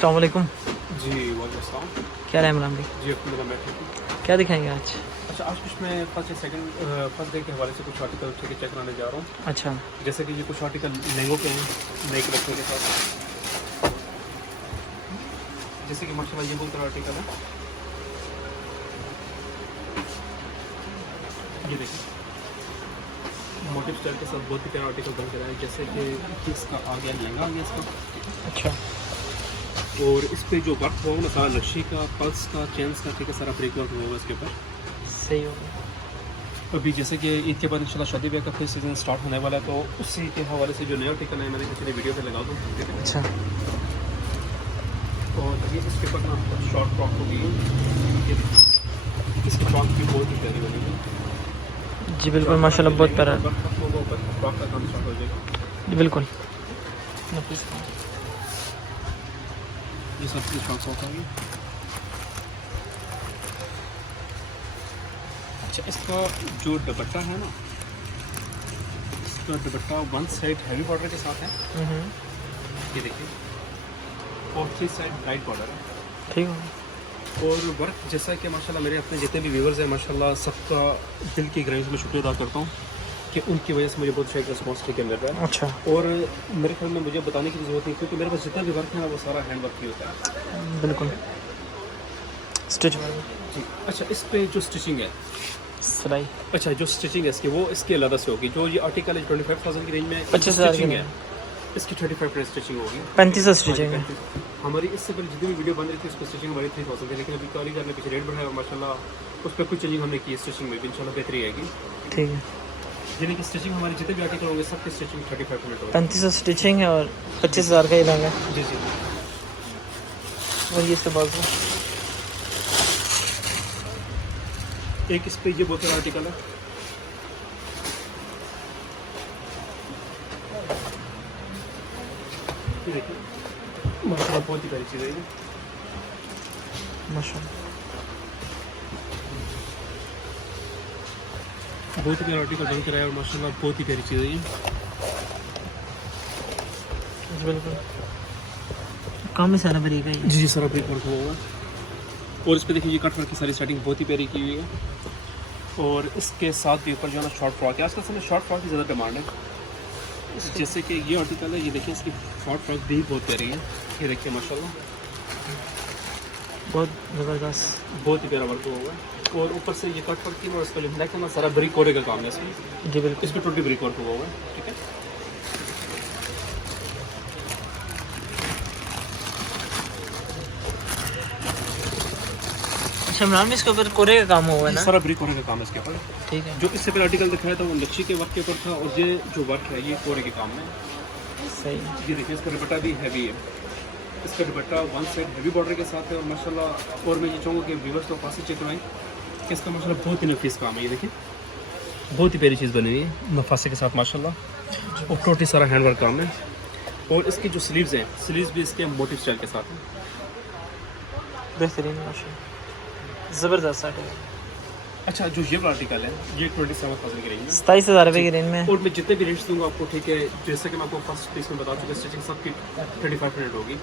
अस्सलाम वालेकुम। जी वालेकुम सलाम। क्या है इमरान भाई? जी अपने मैं ठीक हूँ। क्या दिखाएंगे आज? अच्छा आज कुछ मैं फर्स्ट डे के हवाले से कुछ आर्टिकल ठीक है चेक कराने जा रहा हूँ। अच्छा, जैसे कि ये कुछ आर्टिकल लहंगों के हैं नए कलेक्शन के साथ। जैसे कि माशाल्लाह ये बहुत सारा आर्टिकल है। ये देखिए मोटिव स्टाइल के साथ बहुत ही प्यारा आर्टिकल बन कर आया है। जैसे कि इसका आ गया लहंगा आ गया इसका। अच्छा, और इस पर जो वर्क हुआ ना सारा नक्शी का पल्स का चेंस का ठीक है सारा ब्रेक वर्क हुआ हुआ इसके ऊपर। सही हो गया। अभी जैसे कि ईद के बाद इंशाल्लाह शादी ब्याह का फिर सीज़न स्टार्ट होने वाला है, तो उसी के हवाले से जो नया आर्टिकल है मैंने पिछले वीडियो पे लगा दूँ। अच्छा, और ये इसके ऊपर ना शॉर्ट फ्रॉक होगी। ये इसकी फ्रॉक भी बहुत ही प्यारी बनी है। जी बिल्कुल माशाल्लाह, बहुत प्यारा। फ्रॉक का काम स्टार्ट हो जाएगा। जी बिल्कुल। ये सब की फ्रॉक होगी। अच्छा इसका जो दुपट्टा है ना, इसका दुपट्टा वन साइड हैवी बॉर्डर के साथ है। ये देखिए, और थ्री साइड लाइट बॉर्डर है। ठीक हो। और वर्क जैसा कि माशाल्लाह मेरे अपने जितने भी व्यूवर्स हैं माशाल्लाह सबका दिल की गहराई से मैं शुक्रिया अदा करता हूँ कि उनकी वजह से मुझे बहुत अच्छा रिस्पॉन्स ठीक है मिल रहा है। अच्छा, और मेरे ख्याल में मुझे बताने की ज़रूरत नहीं, क्योंकि मेरे पास जितना भी वर्क है ना वो सारा हैंड वर्क ही होता है। बिल्कुल स्टिच जी अच्छा, इस पे जो स्टिचिंग है सिलाई अच्छा जो स्टिचिंग है इसकी वो इसके अलग से होगी। जो ये आर्टिकल है 25,000 की रेंज में 25,000 स्टिचिंग की है, इसकी 35% स्टिचिंग होगी। 3500 स्टिचिंग है। हमारी इससे पहले जितनी भी वीडियो बन रही थी उसकी स्टिचिंग हमारी 3000 थी, लेकिन अभी कारीगर ने पीछे रेट बढ़ाया और माशाल्लाह उस पर कुछ चेंजिंग हमने की। स्टिचिंग में भी इंशाल्लाह बेहतरी आएगी। ठीक है, यानी कि स्टिचिंग हमारे जितने भी आर्टिकल होंगे सबकी स्टिचिंग 35% होगी। 3500 स्टिचिंग है और 25,000 का ही लहंगा। जी जी। और ये सब बाजू एक इस पे ये बहुत सारा आर्टिकल है। ये देखिए माशाल्लाह बहुत ही प्यारी चीज़ है ये। माशाल्लाह, बहुत ही प्यारा आर्टिकल बन कर आया और माशाल्लाह बहुत ही प्यारी चीज़ है ये। जी बिल्कुल। काम में सारा बरीका ही है। जी सारा ब्रेक वर्क हुआ हुआ है। और इस पे देखिए ये कट वर्क की सारी सेटिंग बहुत ही प्यारी की हुई है। और इसके साथ भी ऊपर जो है ना शॉर्ट फ्रॉक है। आजकल समय शॉर्ट फ्रॉक की ज़्यादा डिमांड है। जैसे कि ये आर्टिकल है, ये देखिए इसकी शॉर्ट फ्रॉक भी बहुत प्यारी है। ये देखिए माशाल्लाह बहुत ज़बरदस्त। बहुत ही प्यारा वर्क हुआ हुआ है। और ऊपर से ये कट वर्क की और इसका जो ब्लैक है ना सारा ब्रिक कोरे का काम है इसमें। जी बिल्कुल। इस पर टोटली ब्रिक वर्क हुआ हुआ है। ठीक है, अच्छा इमरान भी इसके ऊपर कोरे का काम हुआ है ना? सारा ब्रिक कोरे का काम है इसके ऊपर। ठीक है, जो इससे पहले आर्टिकल दिखाया था वो नक्शी के वर्क के ऊपर था, और ये जो वर्क है ये कोरे के काम में। सही। ये देखिए इसका दुपट्टा भी हैवी है। इसका दुपट्टा वन साइड हैवी बॉर्डर के साथ है और माशाल्लाह। और मैं ये चाहूँगा कि व्यूवर्स तो पास से चेक करवाएं कि इसका माशाल्लाह बहुत ही नफीस काम है। ये देखिए बहुत ही प्यारी चीज़ बनी हुई है नफासे के साथ माशाल्लाह। और टोटली सारा हैंड वर्क काम है। और इसकी जो स्लीव्स हैं, स्लीव्स भी इसके मोटिव स्टाइल के साथ हैं। बेहतरीन माशाल्लाह, ज़बरदस्त आर्टिकल। अच्छा जो ये वाला आर्टिकल है ये 27,000 की रेंज में 27,000 रुपये की रेंज में। और मैं जितने भी रेंज दूंगा आपको ठीक है, जैसे कि मैं आपको फर्स्ट पीस में बता चुका स्टिचिंग सबकी 35% होगी।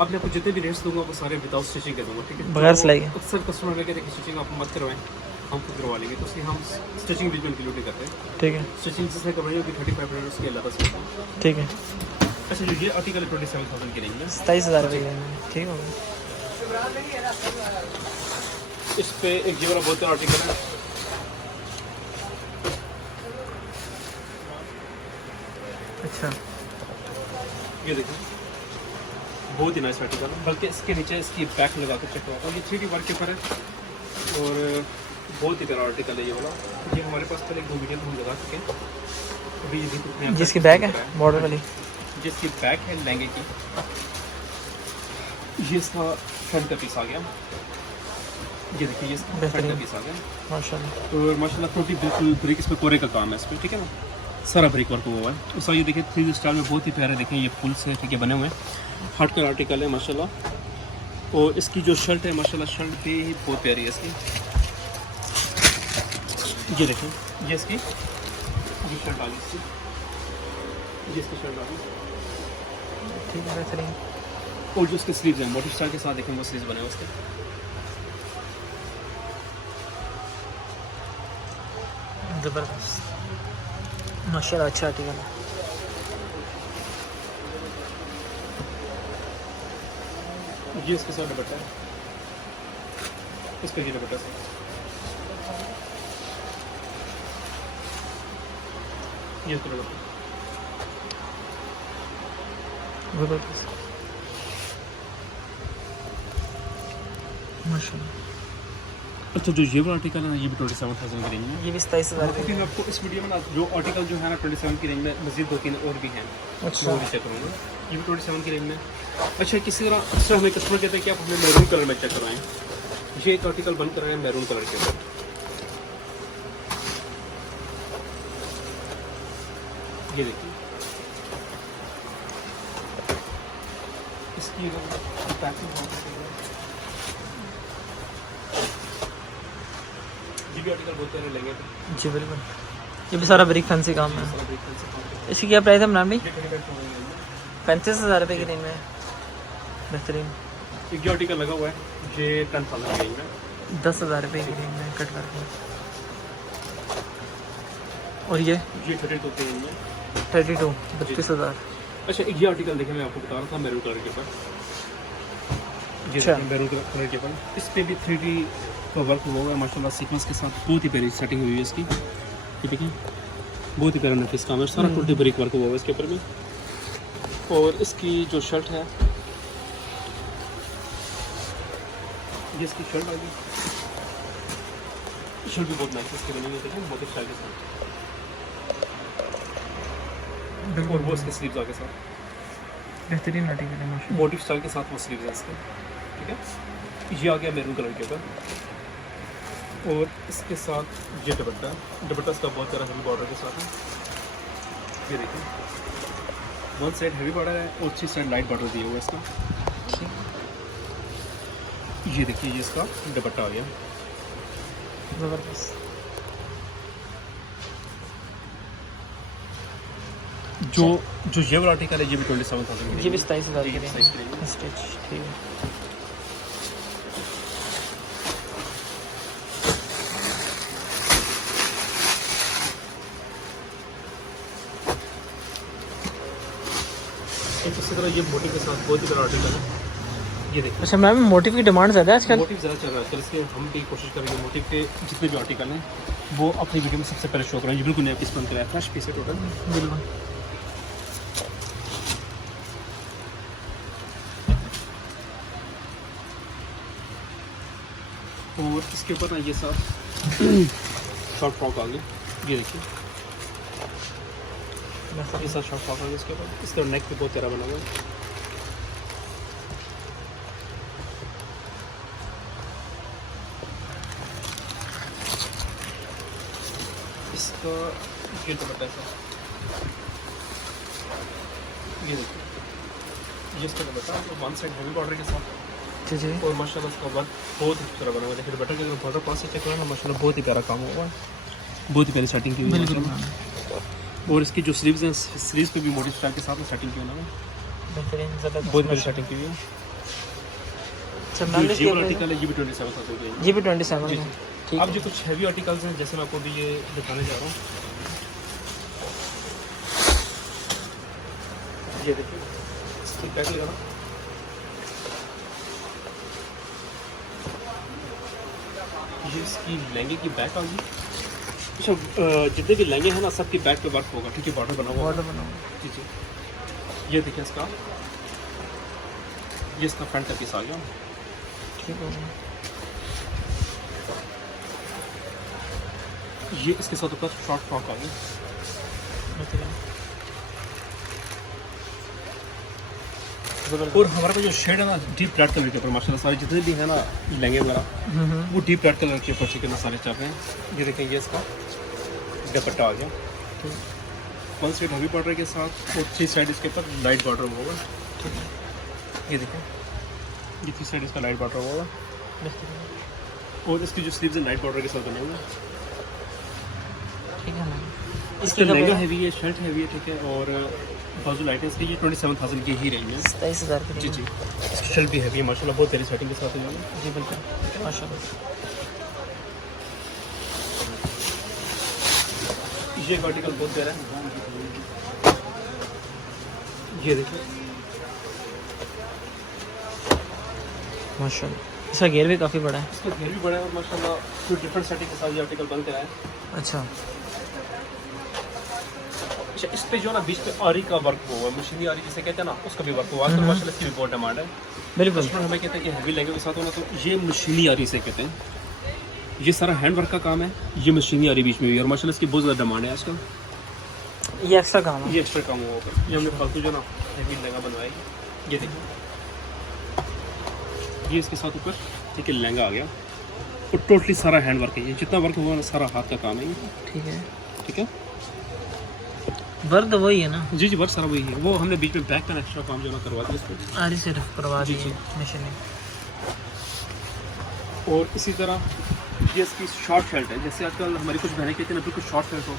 अब मैं आपको जितने भी रेंज दूंगा वो सारे विदाउट स्टिचिंग के दूंगा। ठीक है, बगैर सिलाई के। अक्सर कस्टमर में कहते हैं कि स्टिचिंग आप मत करवाएं, हम खुद करवा लेंगे, तो इसलिए हम स्टिचिंग बीच में इंक्लूड नहीं करते। ठीक है, स्टिचिंग जिसने करवाई होगी 35% उसकी अल्लाह से। ठीक है। अच्छा जो ये आर्टिकल है 27,000 की रेंज में 27,000 रुपये की रेंज में। ठीक हो गया। इस पे एक ये वाला बहुत आर्टिकल है। अच्छा, ये देखिए बहुत ही नाइस आर्टिकल है, बल्कि इसके नीचे इसकी बैक लगा कर चेक करवाता हूँ। ये 3D वर्क के ऊपर है और बहुत ही प्यारा आर्टिकल है ये वाला। ये हमारे पास पहले 2 वीडियो हम लगा चुके हैं। अभी ये देखिए जिसकी बैग है बॉर्डर वाली, जिसकी बैक है लहंगे की। ये इसका फ्रंट का पीस आ गया। ये देखिए ये इसका फ्रंट का पीस आ गया माशाल्लाह। और माशाल्लाह टोटली बिल्कुल ब्रिक, इस पर कोरे का काम है इस पर। ठीक है ना, सारा ब्रिक वर्क हुआ है। उस ये देखिए 3D स्टाइल में बहुत ही प्यारे देखें ये फुल से ठीक है बने हुए हैं। हट कर आर्टिकल है माशाल्लाह। और इसकी जो शर्ट है माशाल्लाह शर्ट भी बहुत प्यारी है इसकी। ये देखें ये इसकी ये शर्ट आ गई इसकी, ये इसकी शर्ट आ गई। ठीक है, बेहतरीन। और जो उसके स्लीव्स हैं मोटिव स्टाइल के साथ देखें वो स्लीव्स बने हैं उसके। ज़बरदस्त माशाल्लाह, अच्छा आर्टिकल है। ये इसके साथ दुपट्टा है, इस पर ये दुपट्टा है, ये इसका दुपट्टा ज़बरदस्त माशाल्लाह। अच्छा जो ये वाला आर्टिकल है ना ये भी 27,000 की रेंज में। ये भी 27,000 क्योंकि मैं आपको इस वीडियो में ना जो आर्टिकल जो है ना 27 की रेंज में मजीद 2-3 और भी हैं, अच्छा। वो भी चेक करूँगा। ये भी 27 की रेंज में। अच्छा किसी तरह अक्सर हमें कस्टमर कहते हैं कि आप हमें मैरून कलर में चेक करवाएं। ये एक आर्टिकल बन कर आए मैरून कलर के ऊपर, ये देखिए इसकी पैकिंग ये भी आर्टिकल बहुत प्यारे लेंगे तो जी बिल्कुल। ये भी सारा ब्रिक फैंसी काम है। इसकी क्या प्राइस है मैम भी? 35,000 रुपये की रेंज में, बेहतरीन। एक आर्टिकल लगा हुआ है ये 10,000 की रेंज में, 10,000 रुपये की रेंज में कट करके। और ये 32 की रेंज में। 32 32,000। अच्छा एक ये आर्टिकल देखें मैं आपको बता रहा था मैरून कलर के ऊपर, ये अच्छा। देखिए मैरून कलर के ऊपर इस पे भी 3D का वर्क हुआ हुआ है माशाल्लाह, सीक्वेंस के साथ बहुत ही प्यारी सेटिंग हुई है इसकी। ये देखिए बहुत ही प्यारा नफीस काम है, सारा टूटी ब्रिक वर्क हुआ हुआ है इसके ऊपर में। और इसकी जो शर्ट है ये इसकी शर्ट आ गई, शर्ट भी बहुत नाइस इसकी बनी हुई है, देखिए बहुत स्टाइल के साथ। और वो इसके स्लीव्स आगे साथ बेहतरीन आर्टिकल है माशाल्लाह। मोटिव स्टाइल के साथ वो स्लीव्स है इसके, ठीक है। ये आ गया मैरून कलर के ऊपर और इसके साथ ये दुपट्टा, दुपट्टा इसका बहुत सारा हेवी बॉर्डर के साथ है। ये देखिए वन साइड हेवी बॉर्डर है और दूसरी साइड लाइट बॉर्डर दिया हुआ है इसका। ये देखिए ये इसका दुपट्टा आ गया, ज़बरदस्त। जो जो ये वाला आर्टिकल है ये भी 27,000 ये भी 27,000 की रेंज 27,000 की रेंज में स्टिच, ठीक है। इसी तरह ये मोटिव के साथ बहुत ही बड़ा आर्टिकल है, ये देखिए। अच्छा मैम, मोटिव की डिमांड ज़्यादा है आजकल? मोटिव ज़्यादा चल रहा है आजकल, इसलिए हम भी कोशिश करेंगे मोटिव के जितने भी आर्टिकल हैं वो अपनी वीडियो में सबसे पहले शो करें। ये बिल्कुल नया पीस बन कर आया, फ्रेश पीस है टोटल। बिल्कुल। और इसके ऊपर ना ये साथ शॉर्ट फ्रॉक आ गई, ये देखिए ये साथ शॉर्ट फ्रॉक आ गई इसके ऊपर। इसका नेक भी बहुत प्यारा बना हुआ है। इसका ये दुपट्टा है, ये देखिए ये इसका दुपट्टा वन साइड हेवी बॉर्डर के साथ जी जी। और माशाल्लाह इसका वर्क बहुत ही खूबसूरत बना हुआ है। देखिए दुपट्टे के बॉर्डर पास से चेक करो ना, माशाल्लाह बहुत ही प्यारा काम हुआ है, बहुत ही प्यारी सेटिंग की हुई है माशाल्लाह। और इसकी जो स्लीव्स हैं स्लीव्स पे भी मोटिव स्टाइल के साथ में सेटिंग की हुई है, बेहतरीन, ज़बरदस्त, बहुत प्यारी सेटिंग की हुई है। अच्छा मैम, जो ये वाला आर्टिकल है ये भी 27,000 की है। ये भी 27 जी, है, जी। ठीक अब है। जो कुछ हैवी आर्टिकल्स हैं जैसे मैं आपको भी ये दिखाने जा रहा हूँ, ये देखिए इसकी पैकिंग करा, ये इसकी लहंगे की बैक आ गई। अच्छा जितने भी लहंगे हैं ना सबकी बैक पे वर्क होगा, ठीक है, बॉर्डर बना हुआ बॉर्डर बना हुआ है। जी जी। ये देखिए इसका ये इसका फ्रंट का पीस आ गया, ठीक है। ये इसके साथ ऊपर शॉर्ट फ्रॉक आ गई। बेहतरीन। और हमारे पास जो शेड है ना डीप रेड कलर के ऊपर माशाल्लाह सारे जितने भी है ना लहंगे वगैरह वो डीप रेड कलर के ऊपर चिकन सारे चल रहे हैं। ये देखें ये इसका दुपट्टा आ गया, वन साइड हेवी बॉर्डर के साथ और थ्री साइड इसके ऊपर लाइट बॉर्डर हुआ होगा, ठीक है। ये देखें ये थ्री साइड इसका लाइट बॉर्डर हुआ होगा और इसकी जो स्लीव्स है लाइट बॉर्डर के साथ बने हुए हैं, ठीक है मैम। इसका लहंगा हैवी है, शर्ट हैवी है, ठीक है, और बाजू लाइट है इसकी, ये 27,000 की ही रेंज है। 27,000 की जी जी, इसकी शर्ट भी हैवी है माशाल्लाह, बहुत प्यारी सेटिंग के साथ है जी बिल्कुल माशाल्लाह। ये आर्टिकल बहुत प्यारा है, ये देखिए माशाल्लाह। इसका घेर भी काफ़ी बड़ा है। इसका घेर भी बड़ा है और माशाल्लाह कुछ डिफरेंट सेटिंग के साथ ये आर्टिकल बन कर आया है। अच्छा अच्छा, इस पे जो ना बीच पे आरी का वर्क हुआ है, मशीनी आरी जिसे कहते हैं ना, उसका भी वर्क हुआ है। आजकल माशाल्लाह इसकी भी बहुत डिमांड है। बिल्कुल कस्टमर हमें कहते हैं कि हैवी लहंगे के साथ होना, तो ये मशीनी आरी से कहते हैं। ये सारा हैंड वर्क का काम है, ये मशीनी आरी बीच में भी है और माशाल्लाह इसकी बहुत ज़्यादा डिमांड है आजकल। ये एक्स्ट्रा काम है। ये एक्स्ट्रा काम हुआ होगा, ये हमने फालतू जो ना हैवी लहंगा बनवाएगी। ये देखिए, ये इसके साथ ऊपर ठीक है लहंगा आ गया और टोटली सारा हैंड वर्क है। ये जितना वर्क हुआ ना सारा हाथ का काम है ये, ठीक है। ठीक है। वर्क तो वही है ना? जी जी, वर्क सारा वही है। वो हमने बीच में बैक का एक्स्ट्रा काम जो ना करवा दिया इसको, आरी से करवा जी, दी जी। मशीन। और इसी तरह ये इसकी शॉर्ट शर्ट है। जैसे आजकल हमारी कुछ बहनें कहती हैं ना बिल्कुल शॉर्ट शर्ट हो,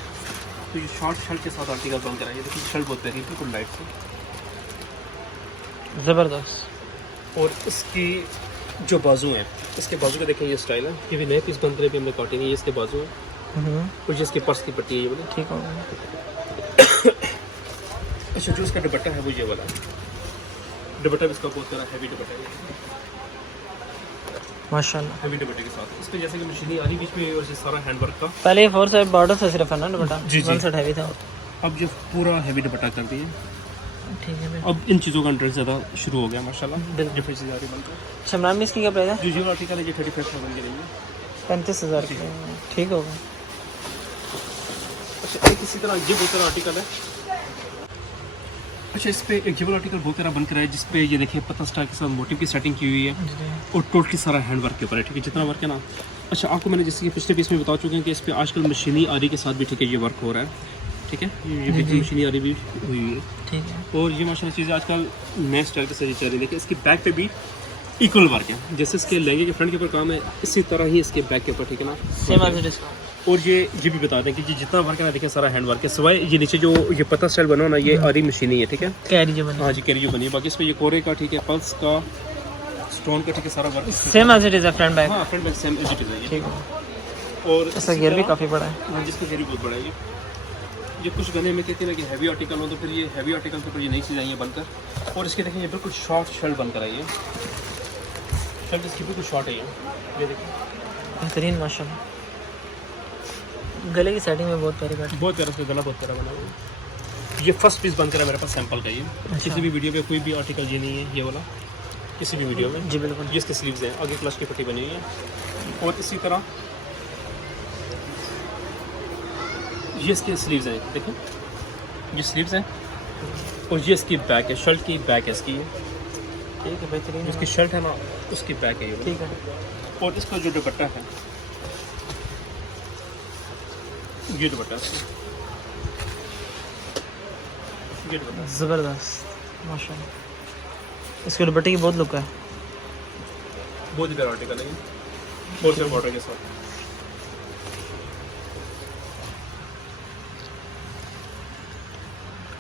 तो ये शॉर्ट शर्ट के साथ आर्टिकल बन कर आइए। देखिए शर्ट बहुत प्यारी है, बिल्कुल लाइट से। ज़बरदस्त। और इसकी जो बाजू हैं, इसके बाजू का देखें ये स्टाइल है, ये भी नए पीस बन रहे हैं, हमने काटेंगे। ये इसके बाजू है और ये इसके पर्स की पट्टी है ये वाली। ठीक हो गया। अच्छा, जो इसका दुपट्टा है वो ये वाला है। दुपट्टा भी इसका बहुत सारा हैवी दुपट्टा है, माशाल्लाह। हैवी दुपट्टे के साथ। इस पर जैसे कि मशीनी आ रही बीच में और ये सारा हैंड वर्क का। पहले 4 साइड बॉर्डर था सिर्फ है ना दुपट्टा? जी, जी। 1 साइड हैवी था। अब ये पूरा हैवी दुपट्टा कर दिए। ठीक है। अब इन चीज़ों का इंटरेस्ट ज़्यादा शुरू हो गया माशाल्लाह, बिल्कुल। डिफरेंट चीज़ें आ रही बनकर। शमरान में इसकी क्या प्राइस है? जो आर्टिकल है ये 35,000 की रेंज है। 35,000 की। ठीक होगा। अच्छा, एक इसी तरह ये बहुत सारा आर्टिकल है। अच्छा, इस पे एक ये वाला आर्टिकल बहुत तरह बनकर है, जिस पे ये देखिए पत्ता स्टार के साथ मोटिव की सेटिंग की हुई है और टोटली सारा हैंड वर्क के ऊपर है, ठीक है, जितना वर्क है ना। अच्छा, आपको मैंने जैसे कि पिछले पीस में बता चुके हैं कि इस पे आजकल मशीनी आरी के साथ भी ठीक है ये वर्क हो रहा है, ठीक है। ये भी मशीनी आरी भी हुई है, ठीक है। और ये माशाल्लाह चीज़ें आजकल नए स्टाइल के साथ चल रही है। देखिए इसकी बैक पे भी इक्वल वर्क है, जैसे इसके लहंगे के फ्रंट के ऊपर काम है इसी तरह ही इसके बैक के ऊपर, ठीक है ना, सेम एज इट इज। और ये भी बता दें कि ये जितना वर्क है ना, देखिए सारा हैंड वर्क है, सिवाय ये नीचे जो ये पत्ता स्टाइल बना ना, ये आरी मशीनी है, ठीक है। कैरी जो बनी। हाँ जी, कैरी जो बनी है। बाकी इस पर ये कोरे का, ठीक है, पल्स का, स्टोन का, ठीक है, सारा work same as it is है फ्रंट बैक। हाँ, front back same as it is है ये। ठीक है। और इसका घेर भी काफ़ी बड़ा है। हाँ, जिसका घेर भी बहुत बड़ा है ये कुछ गने में कहते हैं ना कि हैवी आर्टिकल हो, तो फिर ये हैवी आर्टिकल के ऊपर ये नई चीज़ आई है बनकर। और इसके देखें ये बिल्कुल शॉर्ट शर्ट बनकर आई है। शर्ट इसकी बिल्कुल शॉर्ट है ये देखिए, बेहतरीन माशाल्लाह। गले की सेटिंग में बहुत प्यारी बात। बहुत प्यारा से गला बहुत प्यारा बना हुआ है। ये फर्स्ट पीस बनकर है मेरे पास सैंपल का। ये किसी भी वीडियो पे कोई भी आर्टिकल ये नहीं है, ये वाला किसी भी वीडियो में। जी बिल्कुल। ये इसके स्लीव्स हैं, आगे क्लच की पट्टी बनी हुई है। और इसी तरह ये इसके स्लीव्स हैं, देखो ये स्लीव्स हैं। और ये इसकी बैक है, शर्ट की बैक है इसकी। ठीक है, बेहतरीन। इसकी शर्ट है ना, उसकी बैक है ये। ठीक है। और इसका जो दुपट्टा है, ये दुपट्टा है, ये दुपट्टा। ज़बरदस्त माशाल्लाह। इसके दुपट्टे की बहुत लुक है। बहुत ही प्यारा आर्टिकल है ये, बहुत से बॉर्डर के साथ।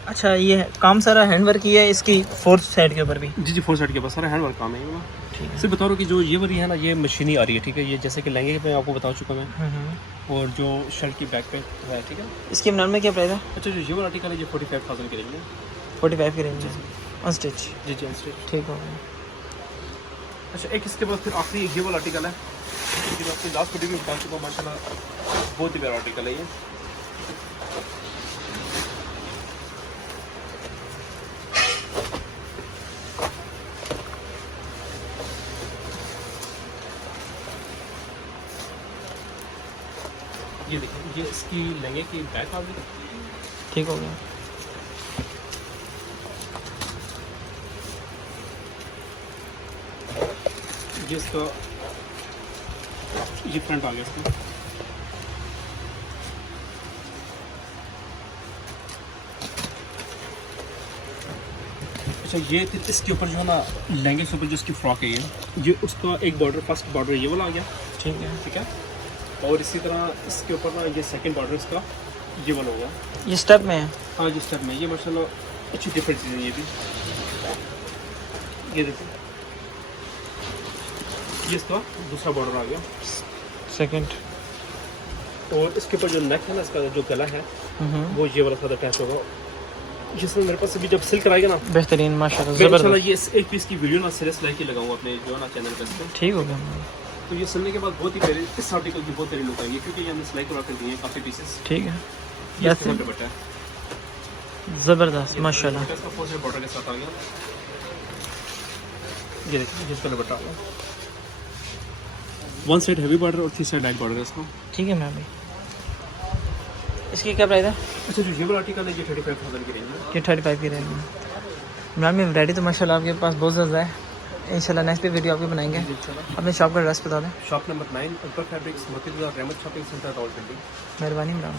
अच्छा, ये काम सारा हैंड वर्क किया है इसकी 4th साइड के ऊपर भी? जी जी, 4 साइड के पास सारा हैंड वर्क काम है ये वाला। ठीक है। सिर्फ बता रहा हूँ कि जो ये वाली है ना, ये मशीनी आ रही है, ठीक है। ये जैसे कि लहंगे पे आपको बता चुका मैं, और जो शर्ट की बैक पे है, ठीक है। इसके नाम में क्या प्राइस है? अच्छा, जो ये वाला आर्टिकल है ये 45,000 की रेंज है। 45 की रेंज है अनस्टिच। जी जी, अनस्टिच। ठीक हो गया। अच्छा, एक इसके बाद फिर आखिरी ये वाला आर्टिकल है, जो आपकी लास्ट वीडियो में बता चुका हूँ माशाल्लाह, बहुत ही प्यारा आर्टिकल है ये। ये देखिए, ये इसकी लहंगे की बैक आ गई। ठीक हो गया। ये इसका ये फ्रंट आ गया इसका। अच्छा, ये इसके ऊपर जो है ना, लहंगे के ऊपर जो इसकी फ्रॉक है ये उसका एक बॉर्डर, फर्स्ट बॉर्डर ये वाला आ गया, ठीक है। ठीक है। और इसी तरह इसके ऊपर ना ये सेकंड बॉर्डर इसका ये वाला होगा। ये स्टेप में है। हाँ जी स्टेप में, ये माशाल्लाह अच्छी डिफरेंट चीज़ है ये भी। ये देखिए, ये इसका दूसरा बॉर्डर आ गया। सेकंड। और इसके ऊपर जो नेक है ना, इसका जो गला है वो ये वाला सादा अटैच होगा, जिसमें मेरे पास अभी जब सिल कराएगा ना बेहतरीन माशाल्लाह इंशाल्लाह ज़बरदस्त। ये एक पीस की वीडियो ना सिरे सिलाई की लगाऊंगा अपने जो है ना चैनल पे। ठीक हो गया। तो ये सिलने के बाद बहुत ही प्यारी, इस आर्टिकल की बहुत प्यारी लुक आएगी क्योंकि ये हमने सिलाई करा कर दिए हैं काफ़ी पीसेस। ठीक है, ये इसका दुपट्टा है, ज़बरदस्त माशाल्लाह। इसका फोर साइड बॉर्डर के साथ आ गया। ये देखिए जिसका दुपट्टा आ गया, वन साइड हैवी बॉर्डर और थ्री साइड लाइट बॉर्डर है इसका। ठीक है मैम, इसकी क्या प्राइस है? अच्छा जो ये वाला आर्टिकल है ये 35,000 की रेंज में। ये 35 की रेंज में। मैम ये वैरायटी तो माशाल्लाह आपके पास बहुत ज़्यादा है। इंशाल्लाह नेक्स्ट पे वीडियो आपकी बनाएंगे। अपने शॉप का एड्रेस बता दें। शॉप नंबर 9 अकबर फैब्रिक्स, मोती बाजार, रहमत शॉपिंग सेंटर, रावलपिंडी। मेहरबानी मैम।